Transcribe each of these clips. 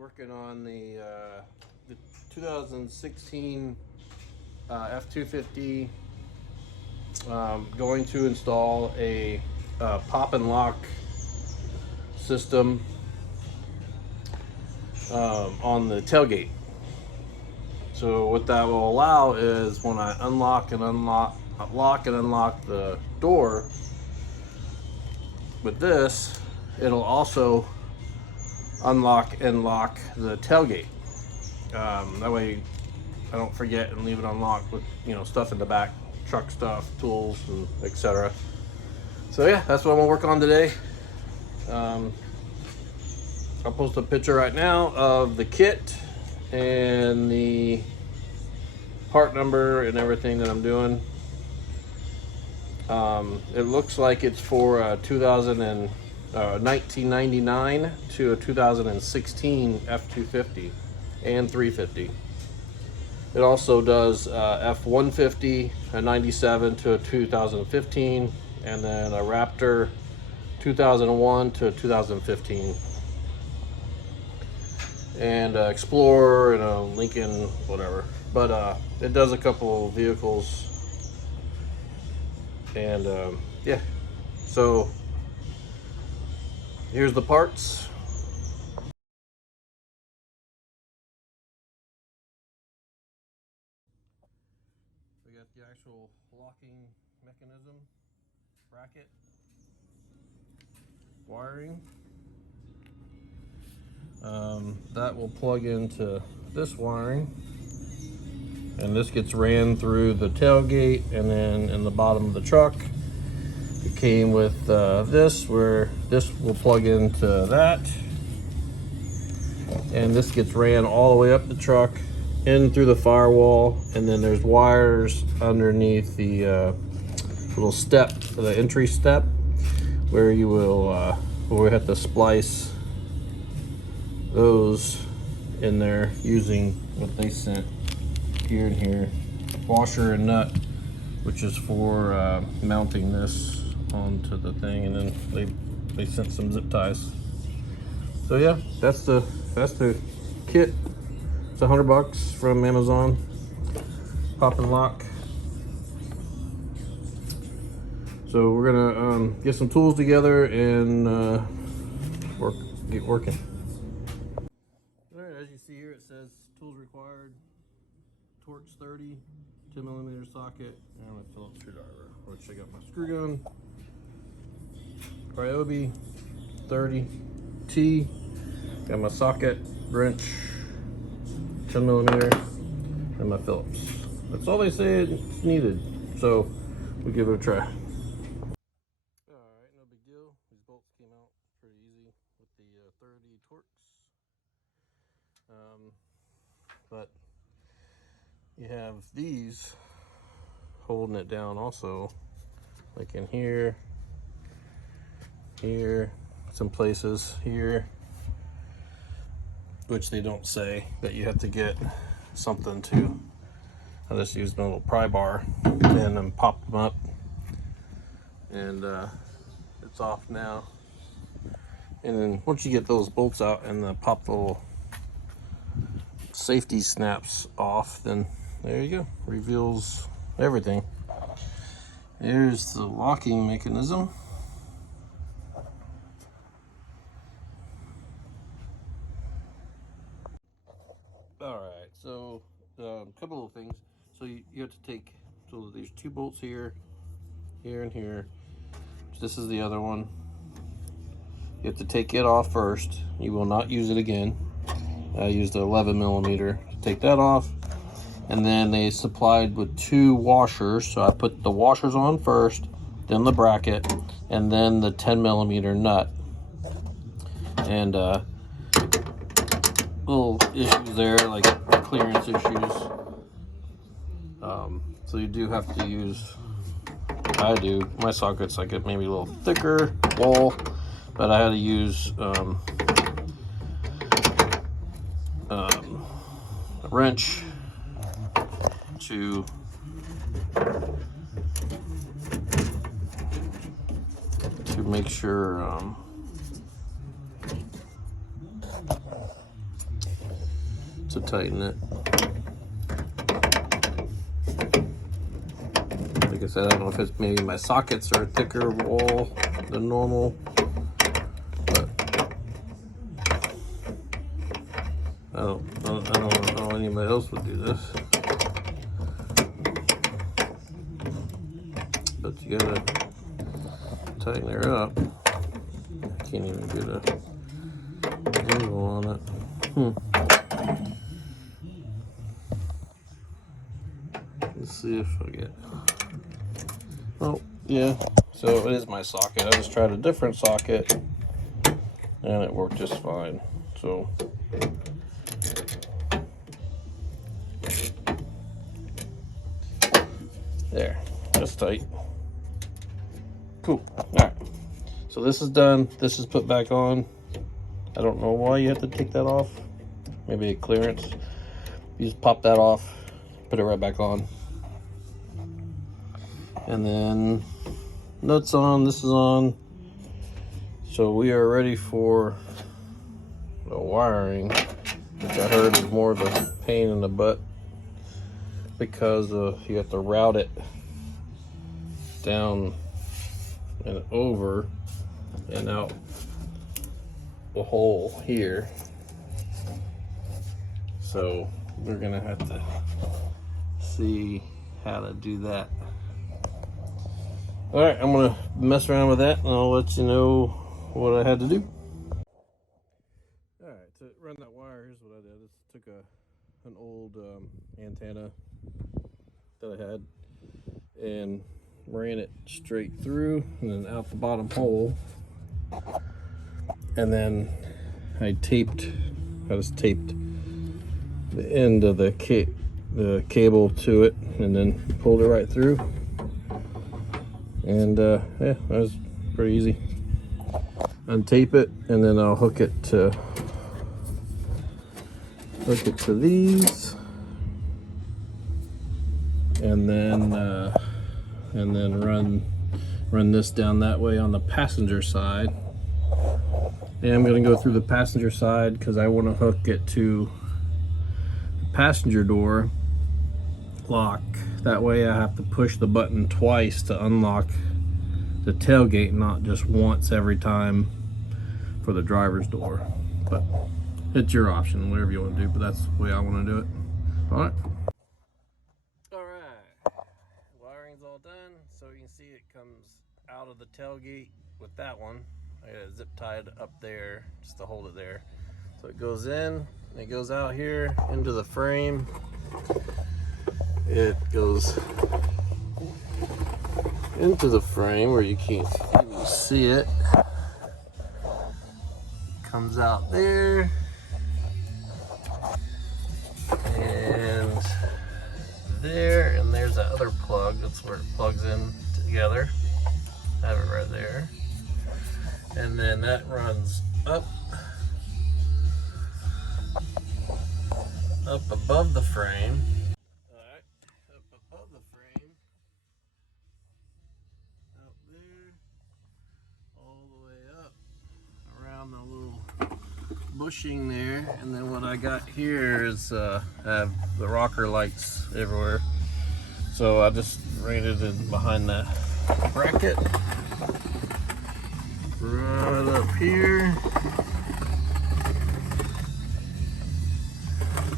working on the 2016 F-250. Going to install a pop and lock system on the tailgate. So what that will allow is when I lock and unlock the door with this, it'll also unlock and lock the tailgate. That way I don't forget and leave it unlocked with, you know, stuff in the back, truck stuff, tools, and etc. So yeah, that's what I'm gonna work on today. I'll post a picture right now of the kit and the part number and everything that I'm doing. It looks like it's for 1999 to a 2016 F-250 and 350. It also does F-150, a 97 to a 2015, and then a Raptor 2001 to 2015, and Explorer and a Lincoln, whatever. But it does a couple of vehicles, and yeah. So here's the parts. We got the actual locking mechanism, bracket, wiring. That will plug into this wiring, and this gets ran through the tailgate, and then in the bottom of the truck it came with this, where this will plug into that, and this gets ran all the way up the truck in through the firewall, and then there's wires underneath the little step, the entry step, where you will where we have to splice those in there using what they sent here and here, washer and nut, which is for mounting this onto the thing, and then they sent some zip ties. So yeah, that's the kit. It's $100 from Amazon. Pop and lock. So we're gonna get some tools together and get working. All right, as you see here, it says tools required: Torx 30, 10mm socket, and a Phillips screwdriver, which I got my screw gun, Ryobi 30T, got my socket, wrench, 10mm, and my Phillips. That's all they say it's needed, so we'll give it a try. Alright, no big deal. These bolts came out pretty easy with the 30 Torx. But you have these holding it down also, like in here, some places here, which they don't say that you have to get something to. I just used a little pry bar and then popped them up, and it's off now. And then once you get those bolts out and the pop the little safety snaps off, then there you go, reveals everything. There's the locking mechanism. Alright, so a couple of things. So you have to take, so there's two bolts here, and here. This is the other one. You have to take it off first. You will not use it again. I used the 11mm to take that off. And then they supplied with two washers, so I put the washers on first, then the bracket, and then the 10mm nut. And little issues there, like clearance issues. So you do have to use, I do, my socket's like maybe a little thicker wall, but I had to use a wrench to make sure to tighten it. Like I said, I don't know if it's maybe my sockets are a thicker wall than normal, but I don't know anybody else would do this. But you gotta tighten her up. I can't even get a angle on it. Let's see if I get. Oh, yeah. So it is my socket. I just tried a different socket and it worked just fine. So there, that's tight. Cool. All right. So this is done. This is put back on. I don't know why you have to take that off. Maybe a clearance. You just pop that off, put it right back on. And then nuts on, this is on. So we are ready for the wiring, which I heard is more of a pain in the butt because you have to route it down and over and out the hole here. So we're gonna have to see how to do that. All right, I'm gonna mess around with that and I'll let you know what I had to do. All right, to run that wire, here's what I did. I took an old antenna that I had and ran it straight through and then out the bottom hole. And then I just taped the end of the cable to it and then pulled it right through. And yeah, that was pretty easy. Untape it and then I'll hook it to these, and then run this down that way on the passenger side. And I'm going to go through the passenger side because I want to hook it to the passenger door lock. That way I have to push the button twice to unlock the tailgate, not just once every time for the driver's door. But it's your option, whatever you want to do, but that's the way I want to do it. All right. Wiring's all done. So you can see it comes out of the tailgate with that one. I got it zip tied up there just to hold it there. So it goes in, and it goes out here into the frame. It goes into the frame where you can't even see it. Comes out there. And there, and there's that other plug. That's where it plugs in together. I have it right there. And then that runs up above the frame. Alright, up above the frame. Out there. All the way up. Around the little bushing there. And then what I got here is I have the rocker lights everywhere. So I just ran it in behind that bracket. Right up here.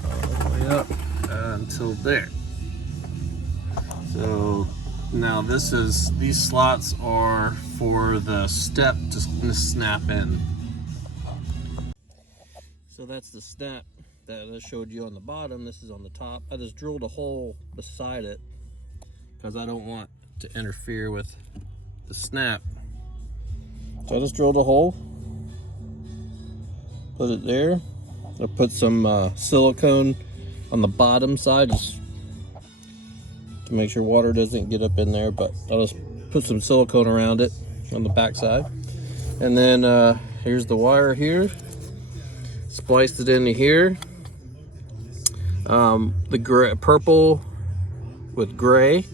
All the way up until there. So now these slots are for the step to snap in. So that's the snap that I showed you on the bottom. This is on the top. I just drilled a hole beside it because I don't want to interfere with the snap. So I just drilled a hole, put it there. I put some silicone on the bottom side just to make sure water doesn't get up in there, but I'll just put some silicone around it on the back side. And then here's the wire here. Spliced it into here. The purple with gray,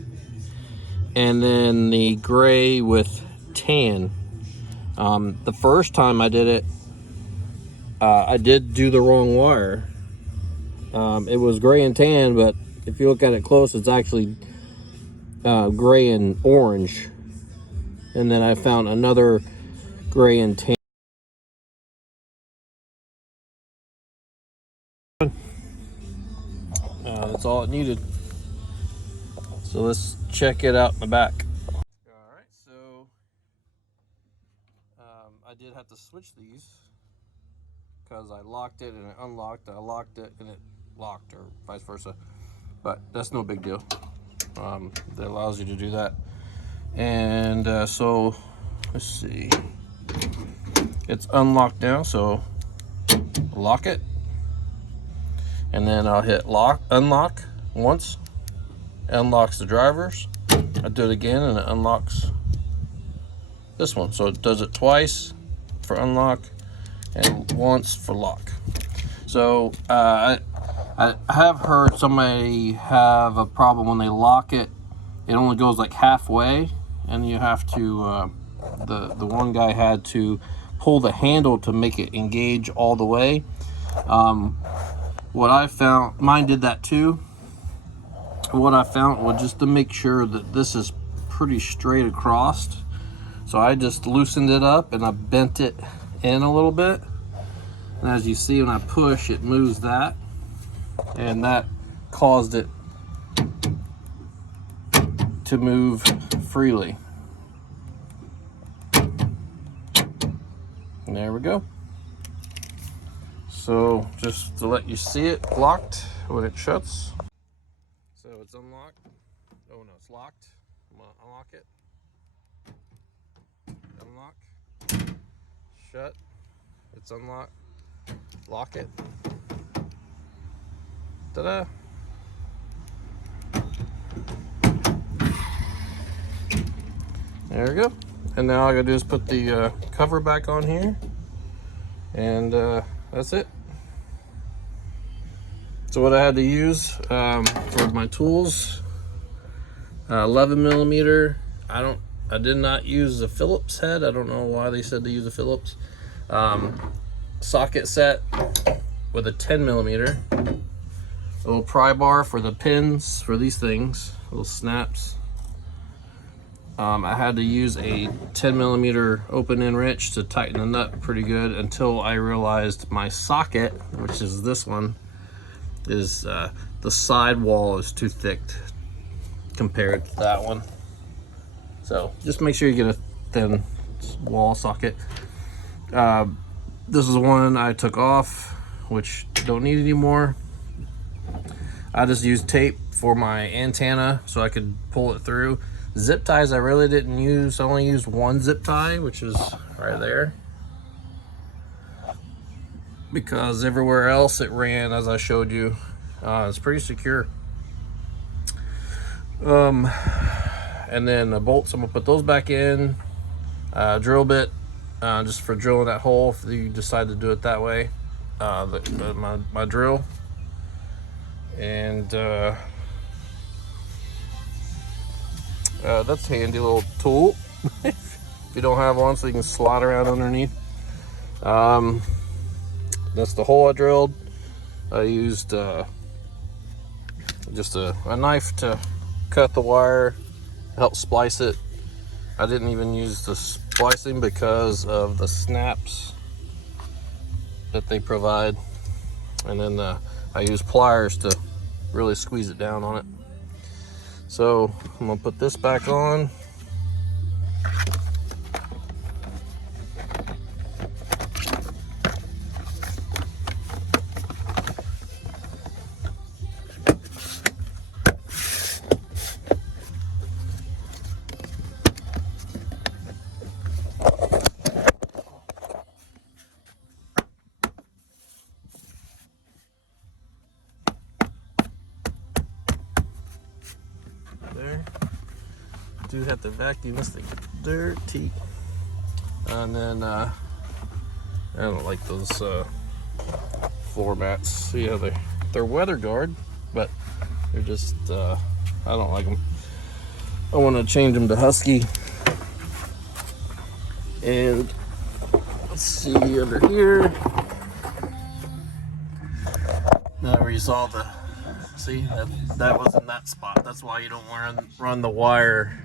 and then the gray with tan. The first time I did it, I did do the wrong wire, It was gray and tan, but if you look at it close, it's actually gray and orange. And then I found another gray and tan. That's all it needed. So let's check it out in the back. All right, so I did have to switch these because I locked it and it unlocked. I locked it and it locked, or vice versa. But that's no big deal. That allows you to do that. And so let's see. It's unlocked now, so lock it. And then I'll hit unlock once. Unlocks the drivers. I do it again and it unlocks this one. So it does it twice for unlock and once for lock. So I have heard somebody have a problem when they lock it. It only goes like halfway, and you have to, the one guy had to pull the handle to make it engage all the way. What I found, mine did that too. What I found was just to make sure that this is pretty straight across. So I just loosened it up and I bent it in a little bit. And as you see, when I push, it moves that. And that caused it to move freely. And there we go. So just to let you see it locked when it shuts. So it's unlocked. Oh no, it's locked. I'm gonna unlock it. Unlock. Shut. It's unlocked. Lock it. Ta-da! There we go. And now all I gotta do is put the cover back on here. And that's it. So what I had to use for my tools, 11 millimeter. I did not use the Phillips head. I don't know why they said to use a Phillips. Socket set with a 10 millimeter. A little pry bar for the pins for these things, little snaps. I had to use a 10 millimeter open end wrench to tighten the nut pretty good until I realized my socket, which is this one, is the side wall is too thick compared to that one. So just make sure you get a thin wall socket. This is one I took off, which don't need anymore. I just used tape for my antenna so I could pull it through. Zip ties I really didn't use. I only used one zip tie, which is right there, because everywhere else it ran, as I showed you. It's pretty secure. And then the bolts, I'm gonna put those back in. Drill bit, just for drilling that hole if you decide to do it that way. My drill. And that's a handy little tool if you don't have one, so you can slide around underneath. That's the hole I drilled. I used just a knife to cut the wire, help splice it. I didn't even use the splicing because of the snaps that they provide. And then I use pliers to really squeeze it down on it. So I'm gonna put this back on. There. Do have to vacuum this thing dirty. And then I don't like those floor mats. Yeah, they're weather guard, but they're just I don't like them. I want to change them to Husky. And let's see under here. Where you saw the, see, that was in that spot. That's why you don't want to run the wire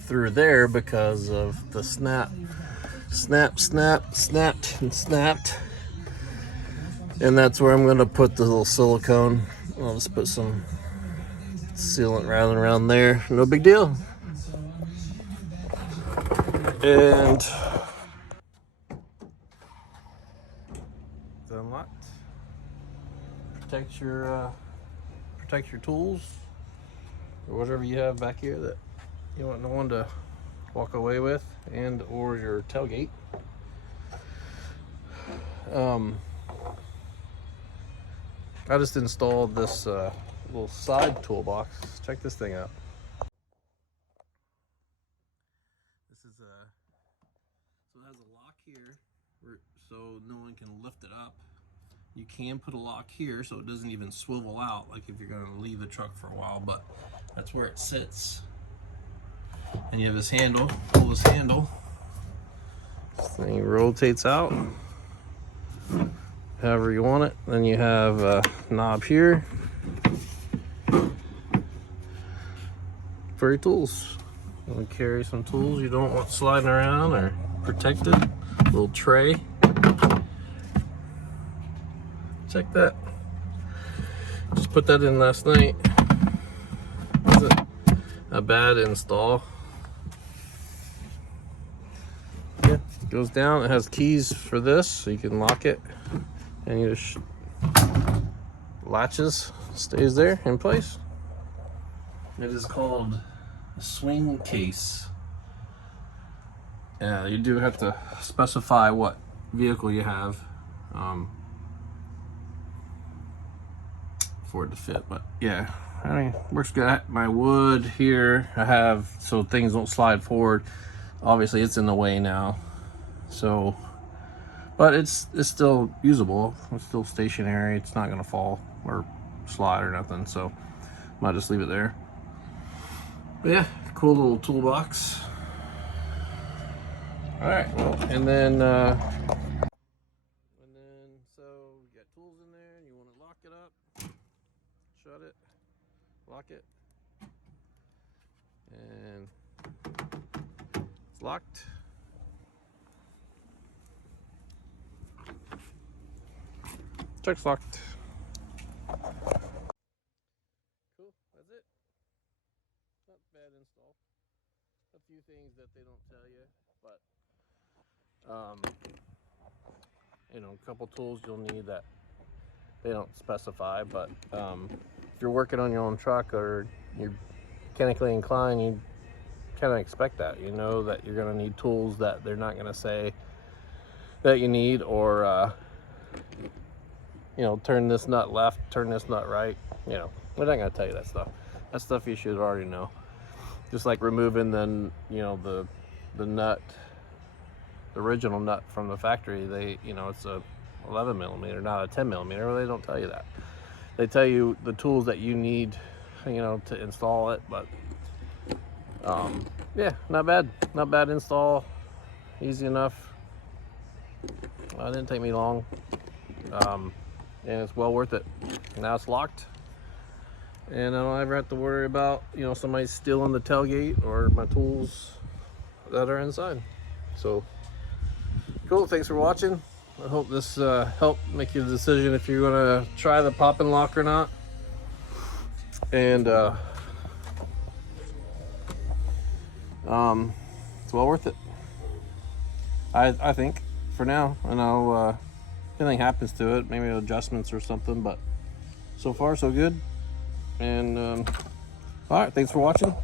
through there, because of the snap. Snap, snap, snapped, and snapped. And that's where I'm going to put the little silicone. I'll just put some sealant around there. No big deal. And it's unlocked. Protect your tools or whatever you have back here that you want no one to walk away with, and or your tailgate. I just installed this little side toolbox. Check this thing out. This is so it has a lock here, so no one can lift it up. You can put a lock here so it doesn't even swivel out, like if you're going to leave the truck for a while, but that's where it sits. And you have this handle, pull this handle. This thing rotates out however you want it. Then you have a knob here for your tools. You want to carry some tools you don't want sliding around or protected. Little tray. Check that. Just put that in last night. Wasn't a bad install. Yeah, it goes down. It has keys for this, so you can lock it, and you just latches, stays there in place. It is called a swing case. Yeah, you do have to specify what vehicle you have for it to fit, but yeah, I mean, works good. My wood here I have so things don't slide forward. Obviously it's in the way now, so, but it's still usable. It's still stationary. It's not gonna fall or slide or nothing, so might just leave it there. But yeah, cool little toolbox. All right, well, and then so you got tools in there and you want to lock it up, shut it, lock it, and it's locked. Check's locked. Cool, that's it. Not bad install. A few things that they don't tell you, but you know, a couple tools you'll need that they don't specify, but if you're working on your own truck or you're mechanically inclined, you kind of expect that. You know that you're going to need tools that they're not going to say that you need, or you know, turn this nut left, turn this nut right. You know, they're not going to tell you that stuff. That stuff you should already know. Just like removing the nut, the original nut from the factory. They, you know, it's a 11 millimeter, not a 10 millimeter. They don't tell you that. They tell you the tools that you need, you know, to install it. But yeah, not bad install, easy enough. It didn't take me long, and it's well worth it. Now it's locked, and I don't ever have to worry about, you know, somebody stealing the tailgate or my tools that are inside. So cool. Thanks for watching. I hope this helped make your decision if you're gonna try the pop and lock or not. And it's well worth it, I think, for now. And I'll if anything happens to it, maybe adjustments or something, but so far so good. And all right, thanks for watching.